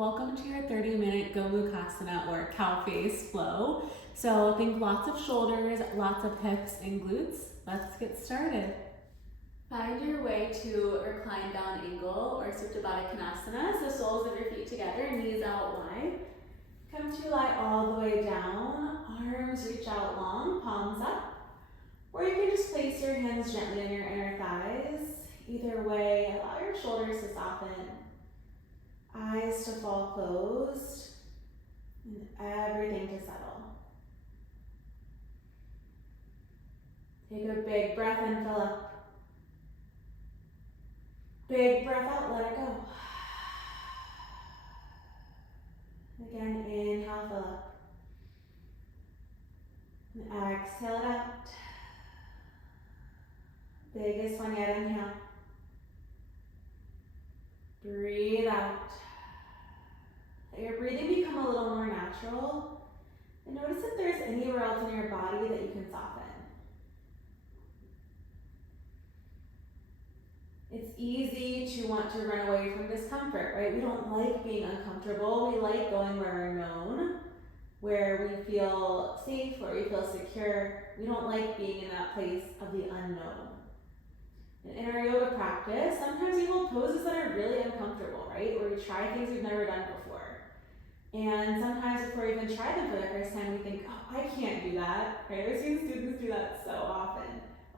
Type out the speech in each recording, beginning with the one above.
welcome to your 30-minute Gomukhasana or cow face flow. So think lots of shoulders, lots of hips and glutes. Let's get started. Find your way to recline down angle or Supine Konasana. So soles of your feet together, knees out wide. Come to lie all the way down, arms reach out long, palms up. Or you can just place your hands gently on your inner thighs. Either way, allow your shoulders to soften, eyes to fall closed, and everything to settle. Take a big breath in, fill up. Big breath out, let it go. Again, inhale, fill up. And exhale it out. Biggest one yet, inhale. Breathe out. Let your breathing become a little more natural. And notice if there's anywhere else in your body that you can soften. It's easy to want to run away from discomfort, right? We don't like being uncomfortable. We like going where we're known, where we feel safe, where we feel secure. We don't like being in that place of the unknown. In our yoga practice, sometimes we hold poses that are really uncomfortable, right? Or we try things we've never done before. And sometimes before we even try them for the first time, we think, oh, I can't do that, right? I've seen students do that so often.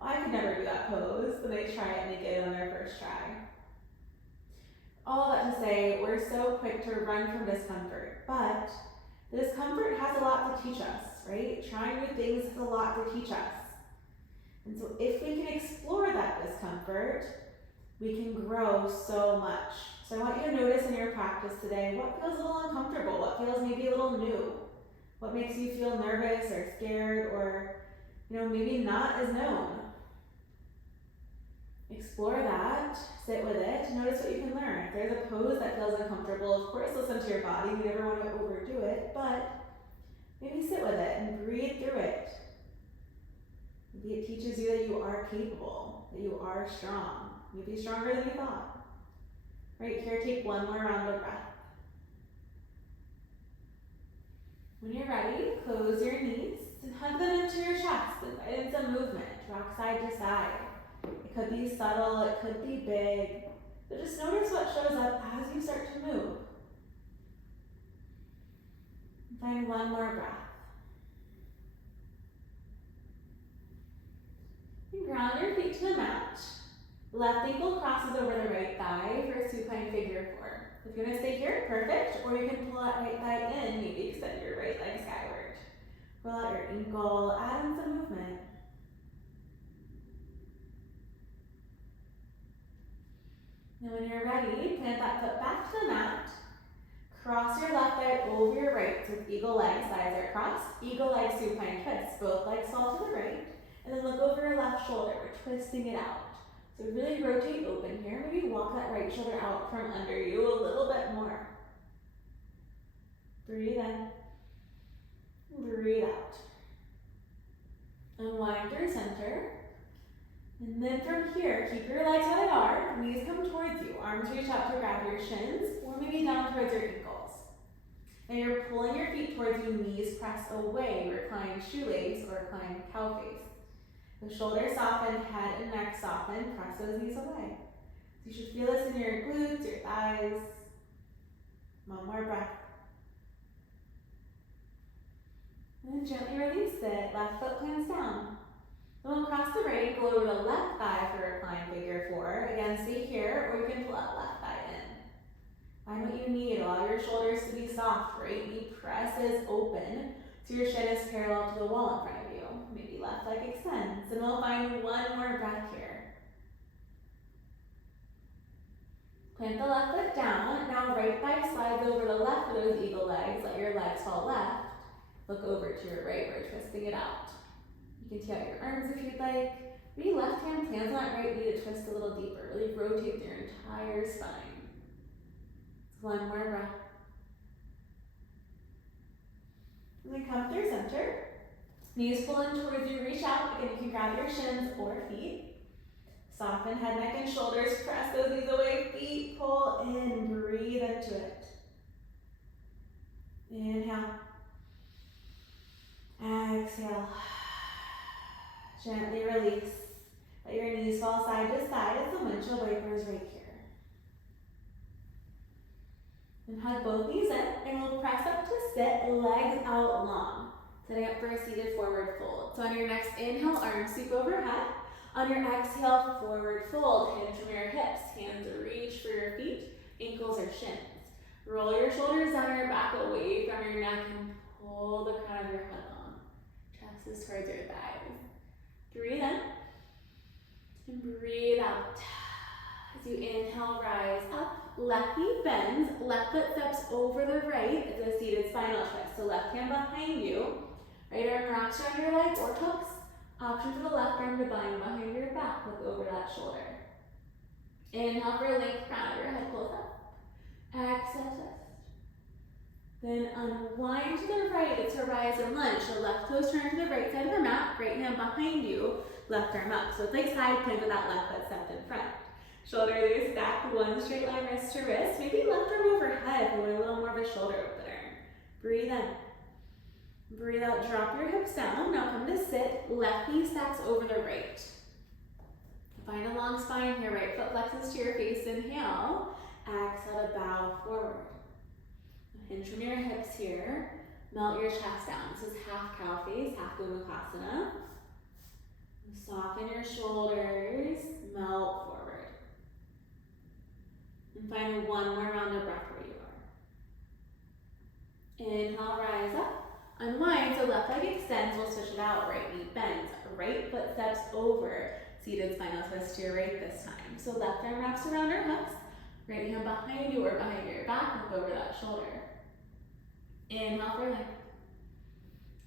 Oh, I could never do that pose. Then they try it and they get it on their first try. All of that to say, we're so quick to run from discomfort, but the discomfort has a lot to teach us, right? Trying new things has a lot to teach us. And so if we can explore that discomfort, we can grow so much. So I want you to notice in your practice today, what feels a little uncomfortable? What feels maybe a little new? What makes you feel nervous or scared or, maybe not as known? Explore that, sit with it, notice what you can learn. If there's a pose that feels uncomfortable, of course listen to your body. We never want to overdo it, but maybe sit with it and breathe through it. Maybe it teaches you that you are capable, that you are strong, maybe stronger than you thought. Right here, take one more round of breath. When you're ready, close your knees and hug them into your chest. Invite in some movement, rock side to side. It could be subtle, it could be big, but just notice what shows up as you start to move. Find one more breath. And ground your feet to the mat. Left ankle crosses over the right thigh for supine figure 4. If you want to stay here, perfect. Or you can pull that right thigh in, maybe extend your right leg skyward. Roll out your ankle, add in some movement. Now when you're ready, plant that foot back to the mat. Cross your left leg over your right with eagle legs, thighs are crossed. Eagle leg supine twist, both legs fall to the right. And then look over your left shoulder, we're twisting it out. So really rotate open here. Maybe walk that right shoulder out from under you a little bit more. Breathe in. Breathe out. Unwind through center. And then from here, keep your legs how they are. Knees come towards you. Arms reach out to grab your shins or maybe down towards your ankles. And you're pulling your feet towards you, knees press away. Recline shoelace or recline cow face. The shoulders soften, head and neck soften, press those knees away. So you should feel this in your glutes, your thighs. One more breath. And then gently release it, left foot plants down. Then we'll cross the right ankle over the left thigh for recline figure 4. Again, stay here, or you can pull that left thigh in. Find what you need, allow your shoulders to be soft, right knee presses open, so your shin is parallel to the wall in front of you. Maybe left leg extends, and we'll find one more breath here. Plant the left foot down. Now right thigh slides over the left of those eagle legs. Let your legs fall left. Look over to your right. We're twisting it out. You can take out your arms if you'd like. Maybe left hand plants on that right knee to twist a little deeper. Really rotate your entire spine. One more breath. And then come through center. Knees pull in towards you, reach out. Again, you can grab your shins or feet. Soften head, neck, and shoulders. Press those knees away. Feet pull in. Breathe into it. Inhale. Exhale. Gently release. Let your knees fall side to side as the windshield wipers right here. And hug both knees in, and we'll press up to sit, legs out long. Setting up for a seated forward fold. So on your next inhale, arms sweep overhead. On your exhale, forward fold. Hands from your hips. Hands reach for your feet. Ankles or shins. Roll your shoulders down your back away from your neck and pull the crown of your head long. Chest is towards your thighs. Breathe in. And breathe out. As you inhale, rise up. Left knee bends. Left foot steps over the right. It's a seated spinal twist. So left hand behind you. Right arm wraps around your leg or tucks. Option for the left arm to bind behind your back. Look over that shoulder. Inhale for length, crown of your head, close up. Exhale, twist. Then unwind to the right. It's horizon lunge. So left toes turn to the right side of the mat. Right hand behind you. Left arm up. So it's like side plank with that left foot stepped in front. Shoulder blades stacked, one straight line wrist to wrist. Maybe left arm overhead if you want a little more of a shoulder opener. Breathe in. Breathe out, drop your hips down. Now come to sit. Left knee stacks over the right. Find a long spine here. Right foot flexes to your face. Inhale. Exhale to bow forward. Hinge from your hips here. Melt your chest down. This is half cow face, half Gomukhasana. Soften your shoulders. Melt forward. And find one more round of breath where you are. Inhale, rise up. Unwind, so left leg extends, we'll switch it out. Right knee bends, right foot steps over. Seated spinal twist to your right this time. So left arm wraps around your hips. Right hand behind you or behind your back, look over that shoulder. Inhale for length.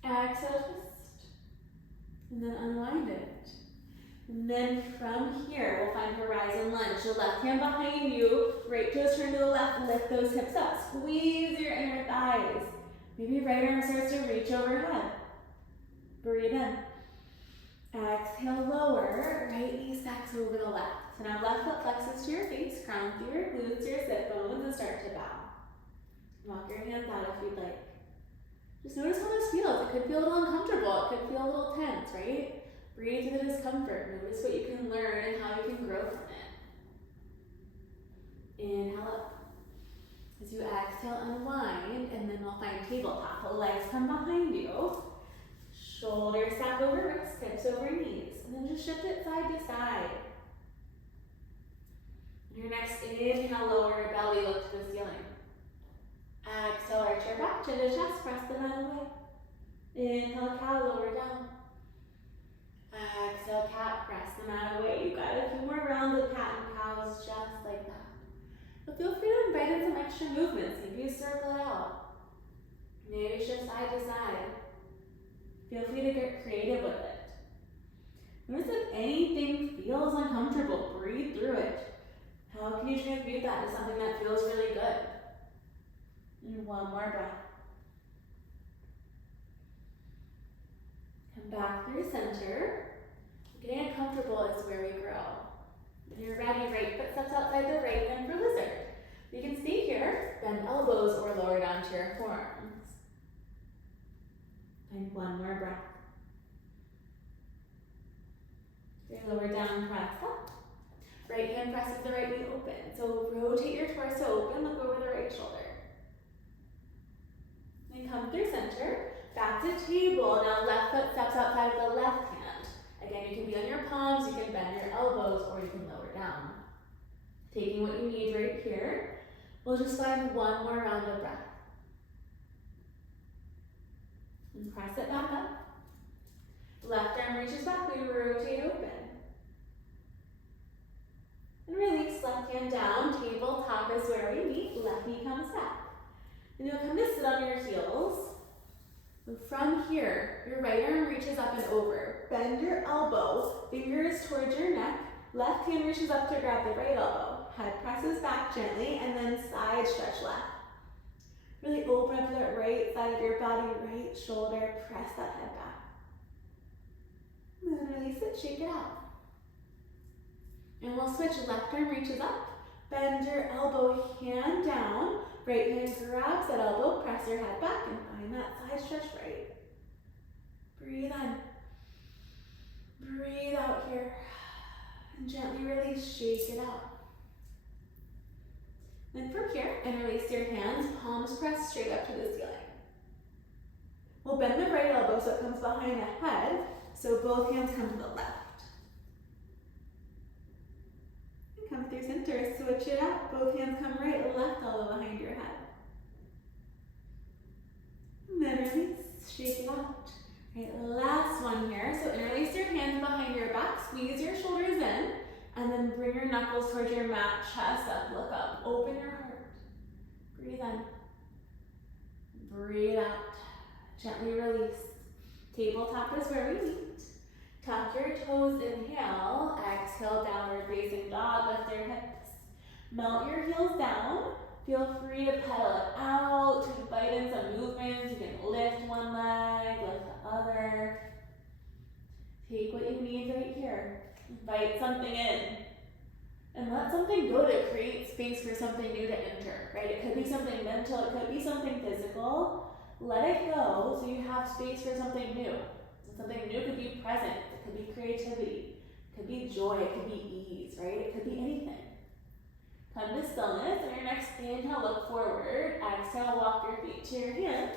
Exhale, twist. And then unwind it. And then from here, we'll find horizon lunge. So left hand behind you, right toes turn to the left, lift those hips up. Squeeze your inner thighs. Maybe right arm starts to reach overhead. Breathe in. Exhale, lower. Right knee stacks over the left. So now left foot flexes to your face, crown through your glutes, your sit bones, and start to bow. Walk your hands out if you'd like. Just notice how this feels. It could feel a little uncomfortable. It could feel a little tense, right? Breathe through the discomfort. Notice what you can learn and how you can grow from it. Inhale up. As you exhale, unwind, and then we'll find tabletop. Legs come behind you. Shoulders stack over wrists, hips over knees. And then just shift it side to side. On your next inhale, lower your belly, look to the ceiling. Exhale, arch your back, chin to chest, press the mat away. Inhale, cow, lower down. Exhale, cat, press the mat away. You've got a few more rounds of cat and cows just like that. But feel free to invite in some extra movements. Maybe you circle it out. Maybe shift side to side. Feel free to get creative with it. Notice if anything feels uncomfortable, breathe through it. How can you transmute that to something that feels really good? And one more breath. Come back through center. Getting uncomfortable is where we grow. When you're ready, right foot steps outside the right hand for lizard. You can stay here, bend elbows or lower down to your forearms. And one more breath. Your lower down, press up. Right hand presses the right knee open. So rotate your torso open, look over the right shoulder. Then come through center, back to table. Now left foot steps outside of the left hand. Again, you can be on your palms, you can bend your elbows, or you can lower down. Taking what you need right here. We'll just find one more round of breath. And press it back up. Left arm reaches back, we rotate open. And release, left hand down, tabletop is where we meet, left knee comes back. And you'll come to sit on your heels. And from here, your right arm reaches up and over. Bend your elbow, fingers towards your neck, left hand reaches up to grab the right elbow. Head presses back gently, and then side stretch left. Really open up to that right side of your body, right shoulder, press that head back. And then release it, shake it out. And we'll switch, left arm reaches up, bend your elbow, hand down, Right hand grabs that elbow, press your head back and find that side stretch right. Breathe in. Breathe out here. And gently release, shake it out. Then from here, interlace your hands, palms pressed straight up to the ceiling. We'll bend the right elbow so it comes behind the head, so both hands come to the left. And come through center, switch it up. Both hands come right, left elbow behind your head. And then release, shake it out. Right, last one here. So interlace your hands behind your back, squeeze your shoulders in, and then bring your knuckles towards your mat, chest up, look up, open your heart. Breathe in. Breathe out. Gently release. Tabletop is where we meet. Tuck your toes, inhale. Exhale, downward facing dog, lift your hips. Melt your heels down. Feel free to pedal it out, to invite in some movements. You can lift one leg, lift the other. Take what you need right here. Invite something in. And let something go to create space for something new to enter, right? It could be something mental, it could be something physical. Let it go so you have space for something new. And something new could be present, it could be creativity, it could be joy, it could be ease, right? It could be anything. Come to stillness, and your next inhale, look forward. Exhale, walk your feet to your hands.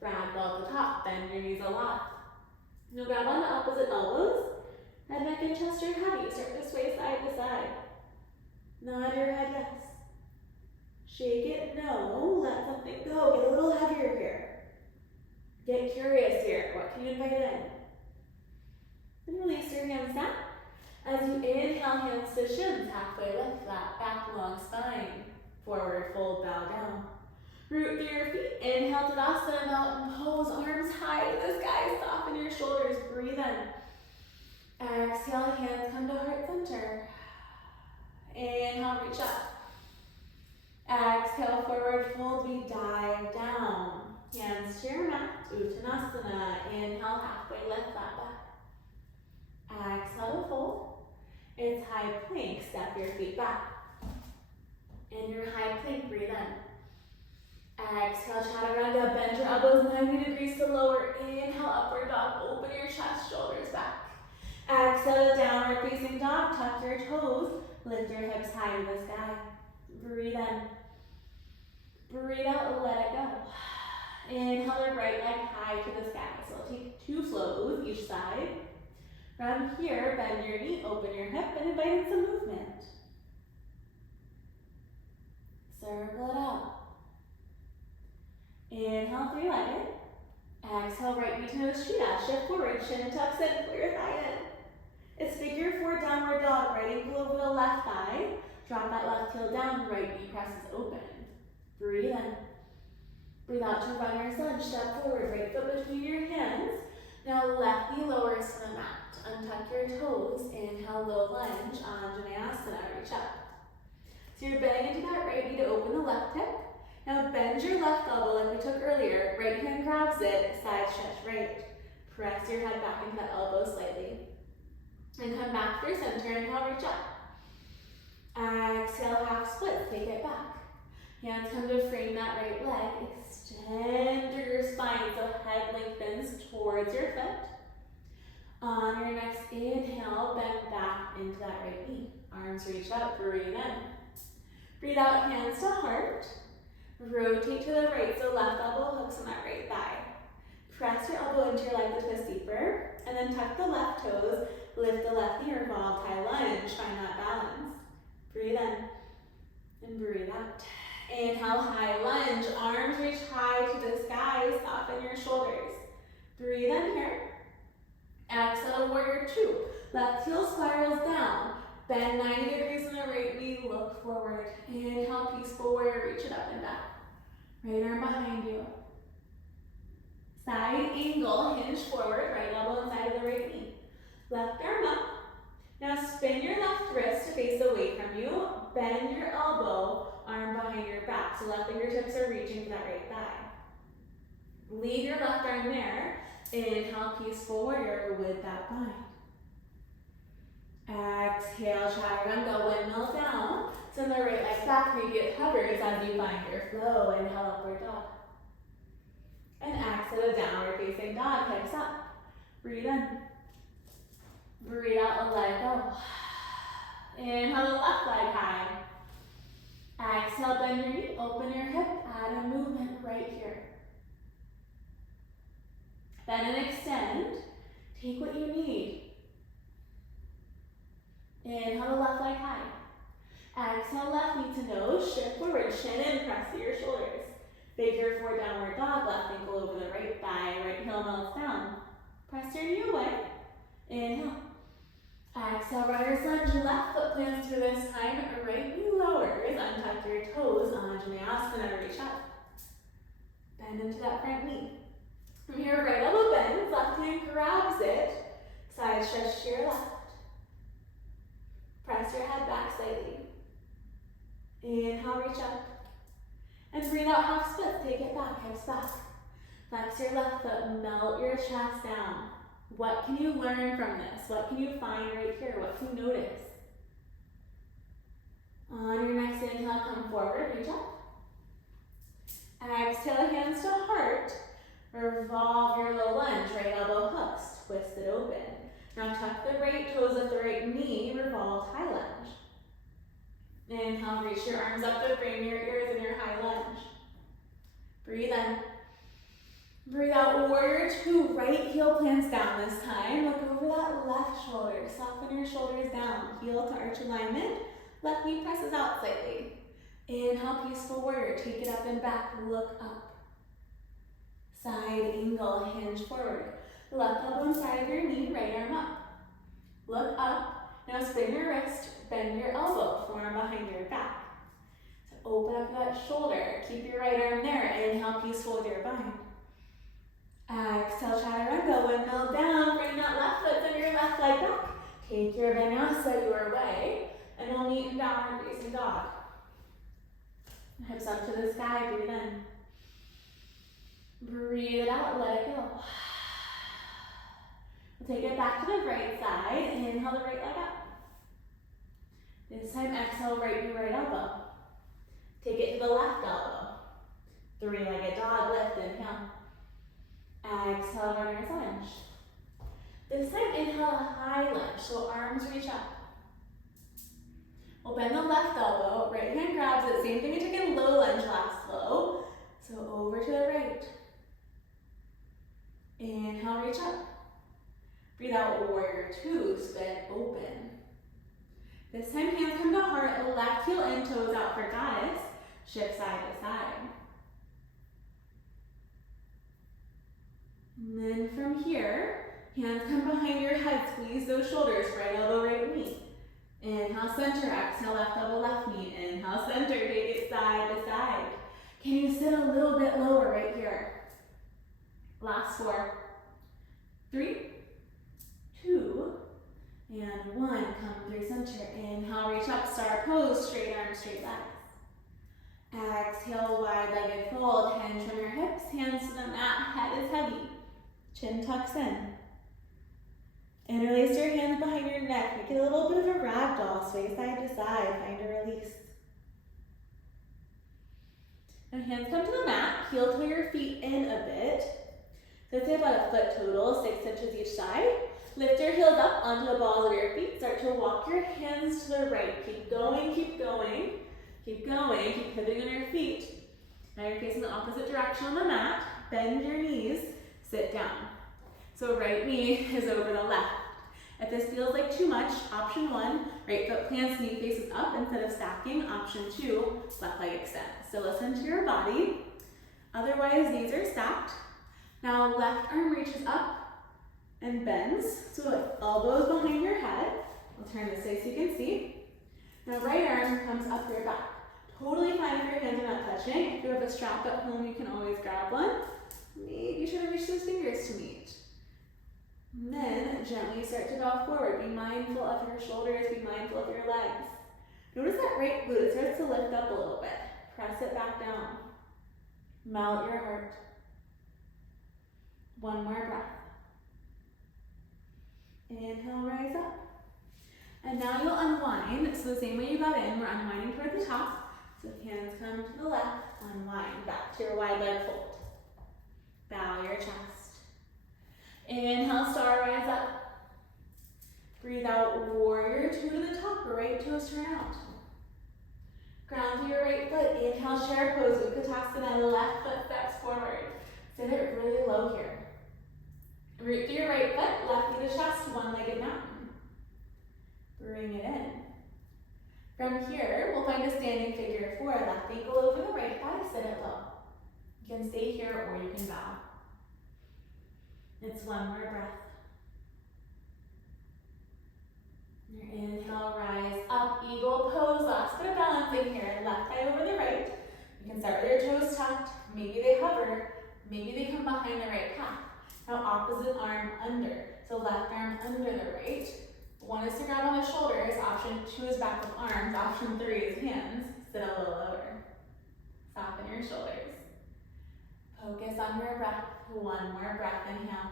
Ragdoll at the top, bend your knees a lot. You'll grab on the opposite elbows. Head, neck, and chest are heavy. Start to sway side to side. Nod your head yes. Shake it no. Let something go. Get a little heavier here. Get curious here. What can you invite in? And release your hands down. As you inhale, hands to shins. Halfway lift, flat back, long spine. Forward fold, bow down. Root through your feet. Inhale, Tadasana, mountain pose. Arms high to the sky. Soften your shoulders. Breathe in. Exhale, hands come to heart center. Inhale, reach up. Exhale, forward fold, we dive down. Hands to your mat, Uttanasana. Inhale, halfway lift, flat back. Exhale to fold. It's high plank, step your feet back. In your high plank, breathe in. Exhale, chaturanga, bend your elbows 90 degrees to lower. Inhale, upward dog, open your chest, shoulders back. Exhale, downward facing dog, tuck your toes, lift your hips high to the sky. Breathe in. Breathe out, let it go. Inhale, your right leg high to the sky. So we'll take 2 flows each side. From here, bend your knee, open your hip, and invite in some movement. Circle it out. Inhale, 3-legged. Exhale, right knee to nose, street out, shift forward, chin tucks in, pull your thigh in. It's figure 4, downward dog, right ankle over the left thigh. Drop that left heel down, right knee presses open. Breathe in. Breathe out to runner's lunge, step forward, right foot between your hands. Now left knee lowers to the mat. Untuck your toes, inhale, low lunge, Vinyasa, reach up. So you're bending into that right knee to open the left hip. Now bend your left elbow like we took earlier. Right hand grabs it, side stretch right. Press your head back into that elbow slightly. And come back through center, inhale, reach up. Exhale, half split, take it back. Hands come to frame that right leg. Extend through your spine so head lengthens towards your foot. On your next inhale, bend back into that right knee. Arms reach up, breathe in. Breathe out, hands to heart. Rotate to the right, so left elbow hooks on that right thigh. Press your elbow into your leg to twist deeper, and then tuck the left toes, lift the left knee, revolve, high lunge, find that balance. Breathe in, and breathe out. Inhale, high lunge, arms reach high to the sky, soften your shoulders. Breathe in here. Exhale, warrior 2. Left heel spirals down. Bend 90 degrees on the right knee, look forward. Inhale, peaceful warrior, reach it up and back. Right arm behind you. Side angle, hinge forward, right elbow inside of the right knee. Left arm up. Now spin your left wrist to face away from you. Bend your elbow, arm behind your back. So left fingertips are reaching for that right thigh. Leave your left arm there. Inhale, peaceful warrior with that bind. Exhale, chaturanga, windmill down. Send the right leg back, maybe it hovers as you find your flow. Inhale, upward dog. And exhale, downward facing dog, hips up. Breathe in. Breathe out, let go. Inhale, the left leg high. Exhale, bend your knee, open your hip, add a movement right here. Bend and extend. Take what you need. Inhale, the left leg high. Exhale, left knee to nose, shift forward, chin in, press through your shoulders. Figure 4 downward dog, left ankle over the right thigh, right heel melts down. Press your knee away. Inhale. Exhale, runner's lunge, left foot plants through this time, right knee lowers, untuck your toes, Anjaneyasana, reach up. Bend into that front knee. From here, right elbow bends, left hand grabs it, side stretch to your left. Press your head back slightly. Inhale, reach up. And breathe out, half split, take it back, hips back. Flex your left foot, melt your chest down. What can you learn from this? What can you find right here? What can you notice? On your next inhale, come forward, reach up. Exhale, hands to heart. Revolve your low lunge, right elbow hooks, twist it open. Now tuck the right toes with the right knee, revolve high lunge. Inhale, reach your arms up to frame your ears in your high lunge. Breathe in. Breathe out, warrior 2, right heel plants down this time. Look over that left shoulder, soften your shoulders down. Heel to arch alignment, left knee presses out slightly. Inhale, peaceful warrior, take it up and back, look up. Side angle, hinge forward. Left elbow inside of your knee, right arm up. Look up, now spin your wrist, bend your elbow, forearm behind your back. So open up that shoulder, keep your right arm there. Inhale, peaceful with your bind. Exhale, chaturanga, windmill down, bring that left foot to your left leg back. Take your vinyasa your way, and we'll meet in downward facing dog. Hips up to the sky, breathe in. Breathe it out, let it go. We'll take it back to the right side, inhale the right leg up. This time, exhale, right knee, right elbow. Take it to the left elbow. 3-legged dog, lift, inhale. Exhale, runner's lunge. This time, inhale, a high lunge, so arms reach up. We'll bend the left elbow, right hand grabs it, same thing we took in low lunge last flow. So over to the right. Inhale, reach up. Breathe out, warrior 2, spin open. This time, hands come to heart, left heel in, toes out for goddess. Shift side to side. And then from here, hands come behind your head, squeeze those shoulders, right elbow, right knee. Inhale, center, exhale, left elbow, left knee. Inhale, center, take it side to side. Can you sit a little bit lower right here? Last 4, 3, 2, and 1. Come through center. Inhale, reach up, star pose, straight arms, straight legs. Exhale, wide-legged fold, hinge from your hips, hands to the mat, head is heavy. Chin tucks in. Interlace your hands behind your neck, make it a little bit of a ragdoll, sway side to side, find a release. Now hands come to the mat, heel to your feet in a bit. So let's say about a foot total, 6 inches each side. Lift your heels up onto the balls of your feet, start to walk your hands to the right. Keep going, keep going, keep going, keep pivoting on your feet. Now you're facing the opposite direction on the mat, bend your knees, sit down. So right knee is over the left. If this feels like too much, option 1, right foot plants, knee faces up instead of stacking. Option 2, left leg extends. So listen to your body. Otherwise, these are stacked. Now left arm reaches up and bends. So elbows behind your head. I'll turn this way so you can see. Now right arm comes up your back. Totally fine if your hands are not touching. If you have a strap at home, you can always grab one. Maybe try to reach those fingers to meet. And then gently start to bow forward. Be mindful of your shoulders, be mindful of your legs. Notice that right glute starts to lift up a little bit. Press it back down. Melt your heart. One more breath. Inhale, rise up. And now you'll unwind. So the same way you got in, we're unwinding toward the top. So hands come to the left, unwind back to your wide leg fold. Bow your chest. Inhale, star, rise up. Breathe out, warrior two to the top, right toes turn out. Ground through your right foot, inhale, chair pose, Gomukhasana, left foot steps forward. Sit it really low here. Root through your right foot, left knee to chest, one-legged mountain. Bring it in. From here, we'll find a standing figure four, left ankle over the right thigh, sit it low. You can stay here or you can bow. It's one more breath. Your inhale, rise up, eagle pose, last bit of balancing here. Left thigh over the right. You can start with your toes tucked. Maybe they hover. Maybe they come behind the right calf. Now opposite arm under. So left arm under the right. One is to grab on the shoulders. Option two is back with arms. Option three is hands. Sit a little lower. Soften your shoulders. Focus on your breath. One more breath. Inhale.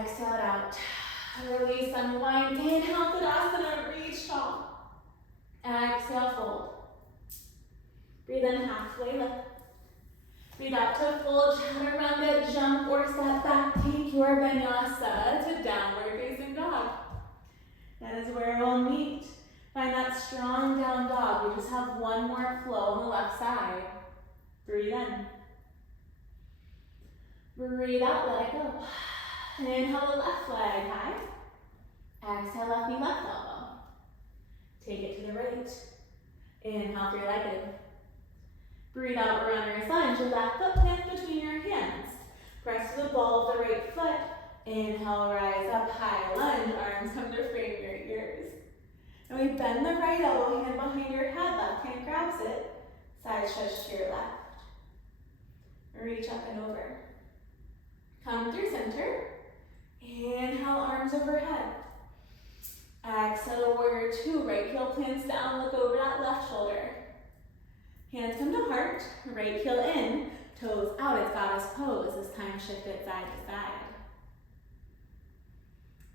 Exhale it out. Release, unwind. Inhale, Savasana, reach tall. Exhale, fold. Breathe in halfway lift. Breathe out to full chaturanga, jump or step back. Take your Vinyasa to downward facing dog. That is where we'll meet. Find that strong down dog. We just have one more flow on the left side. Breathe in. Breathe out, let it go. Inhale the left leg high. Exhale, left knee, left elbow. Take it to the right. Inhale, three-legged. Breathe out, runner's lunge. Your left foot plants between your hands. Press to the ball of the right foot. Inhale, rise up, high lunge. Arms come to frame your ears. And we bend the right elbow, hand behind your head. Left hand grabs it. Side stretch to your left. Reach up and over. Come through center. Inhale, arms overhead. Exhale, warrior two. Right heel plants down, look over that left shoulder. Hands come to heart, right heel in, toes out, it's goddess pose. This time shift it side to side.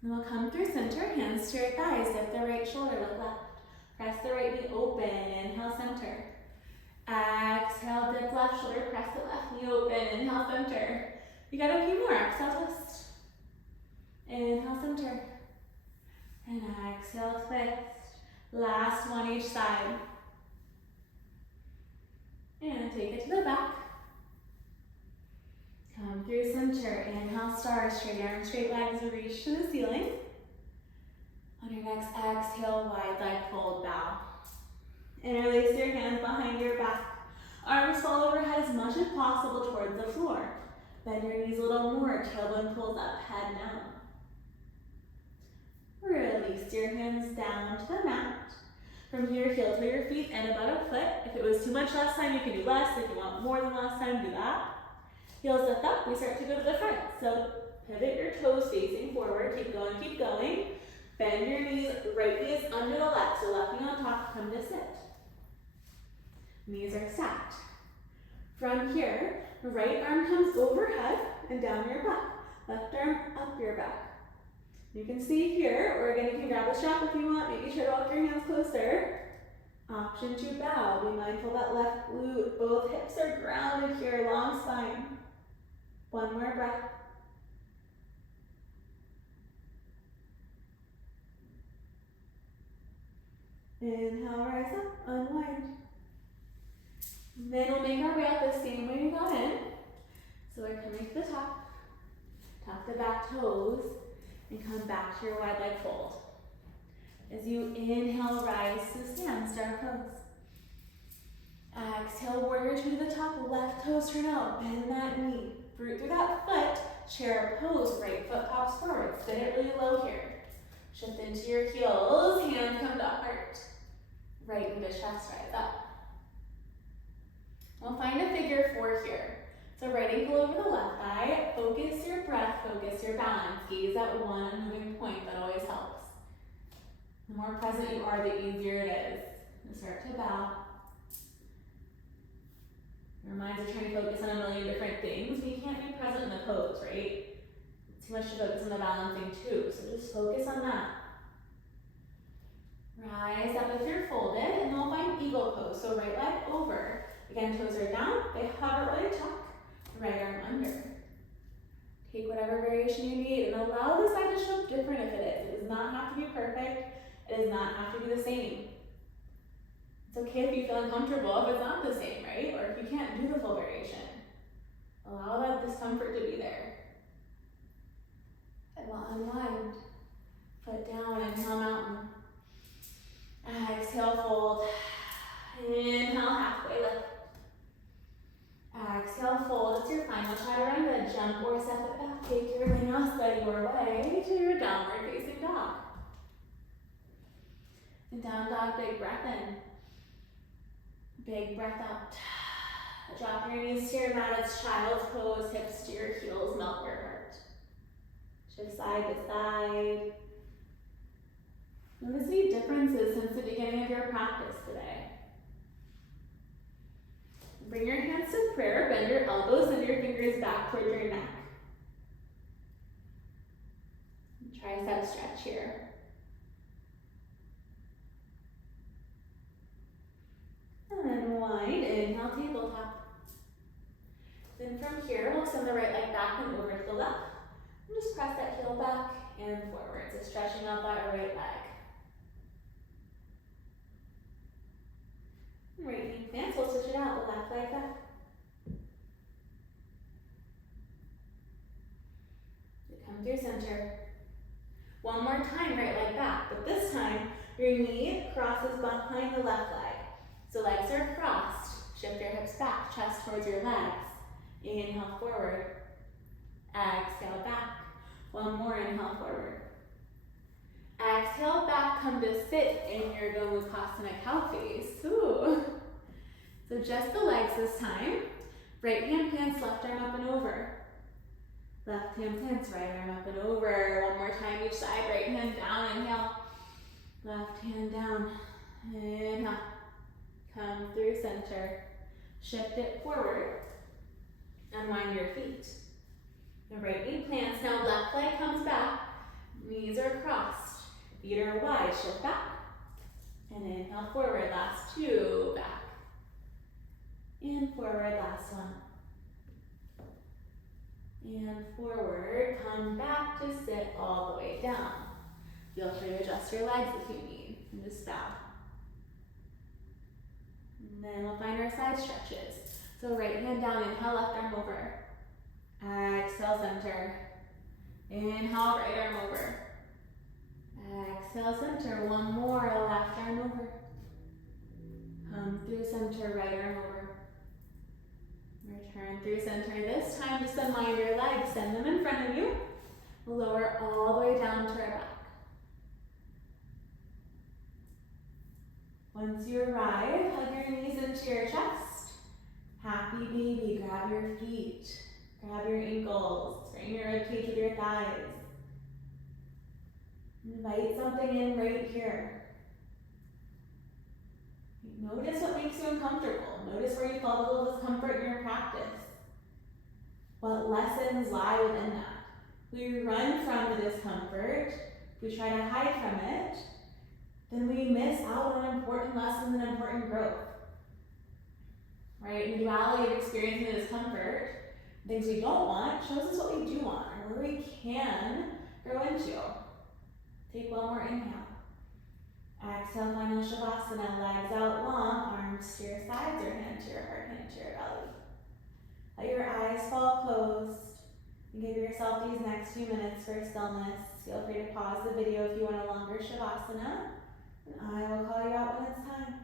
Then we'll come through center, hands to your thighs, dip the right shoulder, look left. Press the right knee open, inhale center. Exhale, dip left shoulder, press the left knee open, inhale center. You got a few more, exhale twist. Inhale center. And exhale twist. Last one each side. And take it to the back. Come through center. Inhale, star, straight arms, straight legs, reach to the ceiling. On your next exhale, wide leg fold, bow. Interlace your hands behind your back. Arms fall overhead as much as possible towards the floor. Bend your knees a little more, tailbone pulls up, head down. Release your hands down to the mat. From here, heel to your feet and about a foot. If it was too much last time, you can do less. If you want more than last time, do that. Heels lift up, we start to go to the front. So pivot your toes facing forward, keep going, keep going. Bend your knees, right knee is under the left, so left knee on top, come to sit. Knees are stacked. From here, right arm comes overhead and down your back. Left arm up your back. You can stay here, or again, you can grab a strap if you want. Maybe try to walk your hands closer. Option to bow. Be mindful that left glute. Both hips are grounded here, long spine. One more breath. Inhale, rise up, unwind. Then we'll make our way out the same way we got in. So we're coming to the top. Tuck the back toes. And come back to your wide leg fold. As you inhale, rise to stand, star pose. Exhale, warrior two to the top, left toes turn out, bend that knee. Root through that foot, chair pose, right foot pops forward. Sit it really low here. Shift into your heels, hands come to heart. Right knee to chest, rise up. We'll find a figure four here. So right ankle over the left thigh, focus your breath, focus your balance. Gaze at one unmoving point, that always helps. The more present you are, the easier it is. And start to bow. Your minds are trying to focus on a million different things. We can't be present in the pose, right? It's too much to focus on the balancing too, so just focus on that. Rise up if you're folded, and then we'll find eagle pose. So right leg over. Again, toes are down, they hover while you tuck, right arm under. Take whatever variation you need and allow the side to show up different if it is. It does not have to be perfect. It does not have to be the same. It's okay if you feel uncomfortable if it's not the same, right? Or if you can't do the full variation. Allow that discomfort to be there. And we'll unwind. Foot down, inhale mountain. Exhale, fold. Inhale, halfway lift. Exhale, fold. It's your final. Try to run the jump or step it back. Take your vinyasa your way to your downward facing dog. And down dog, big breath in. Big breath out. Drop your knees to your mat. It's child's pose. Hips to your heels. Melt your heart. Shift side to side. Notice any differences since the beginning of your practice today. Bring your hands to prayer, bend your elbows and your fingers back towards your neck. Tricep stretch here. Unwind, inhale, tabletop. Then from here, we'll send the right leg back and over to the left. And just press that heel back and forward. So stretching out that right leg. Right knee plants, we'll switch it out, the left leg back. You come through center. One more time, right leg back, but this time, your knee crosses behind the left leg. So legs are crossed, shift your hips back, chest towards your legs. Inhale forward, exhale back. One more, inhale forward. Exhale back, come to sit in your Gomukhasana cow face. Ooh. So just the legs this time. Right hand plants, left arm up and over. Left hand plants, right arm up and over. One more time each side, right hand down, inhale. Left hand down, inhale. Come through center. Shift it forward. Unwind your feet. The right knee plants, now left leg comes back. Knees are crossed. Feet are wide, shift back. And inhale forward, last two, back. And forward, last one. And forward, come back to sit all the way down. Feel free to adjust your legs if you need. And just bow. And then we'll find our side stretches. So right hand down, inhale, left arm over. Exhale, center. Inhale, right arm over. Exhale, center. One more, left arm over. Come through center, right arm over. Return through center. This time, just unwind your legs. Send them in front of you. Lower all the way down to our back. Once you arrive, hug your knees into your chest. Happy baby, grab your feet. Grab your ankles. Frame your ribcage with your thighs. Invite something in right here. Notice what makes you uncomfortable. Notice where you felt a little discomfort in your practice. What lessons lie within that? We run from the discomfort. We try to hide from it. Then we miss out on important lessons and important growth. Right? In duality of experiencing the discomfort, things we don't want shows us what we do want or where we can grow into. Take one more inhale. Exhale, final Savasana. Legs out long, arms to your sides or hand to your heart, hand to your belly. Let your eyes fall closed and give yourself these next few minutes for stillness. Feel free to pause the video if you want a longer Savasana, and I will call you out when it's time.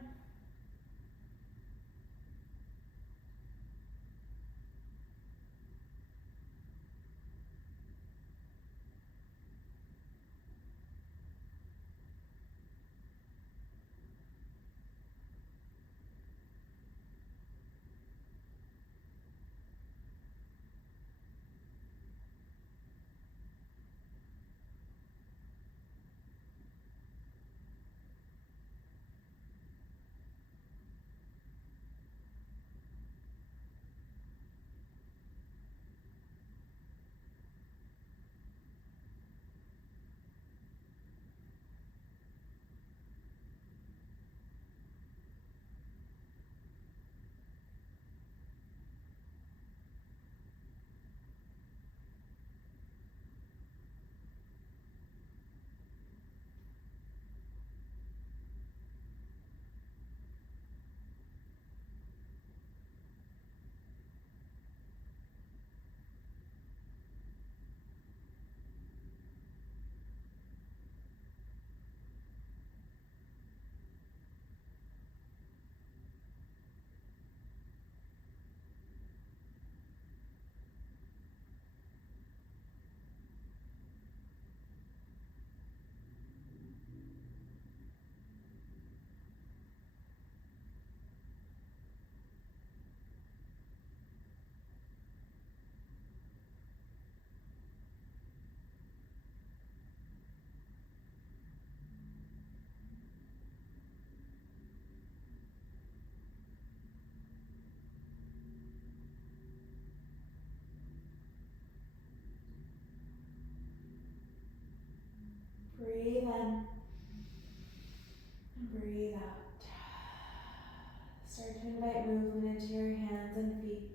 hands and feet.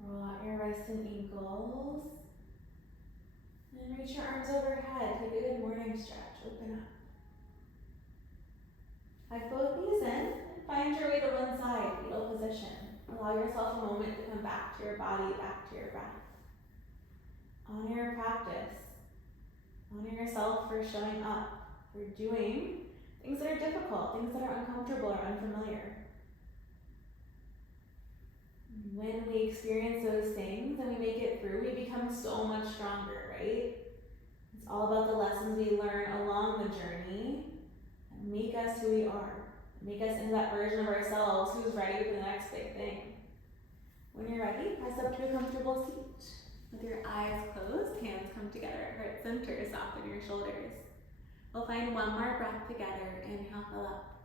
Roll out your wrists and ankles. And reach your arms overhead. Take a good morning stretch. Open up. Hug both knees in and find your way to one side, fetal position. Allow yourself a moment to come back to your body, back to your breath. Honor your practice. Honor yourself for showing up, for doing things that are difficult, things that are uncomfortable or unfamiliar. When we experience those things and we make it through, we become so much stronger, right? It's all about the lessons we learn along the journey and make us who we are. Make us into that version of ourselves who's ready for the next big thing. When you're ready, press up to a comfortable seat. With your eyes closed, hands come together, heart center, soften your shoulders. We'll find one more breath together. Inhale, fill up.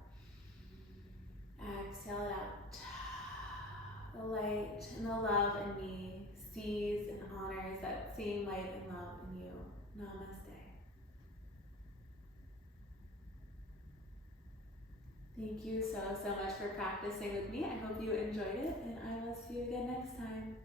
Exhale it out. The light and the love in me sees and honors that same light and love in you. Namaste. Thank you so much for practicing with me. I hope you enjoyed it, and I will see you again next time.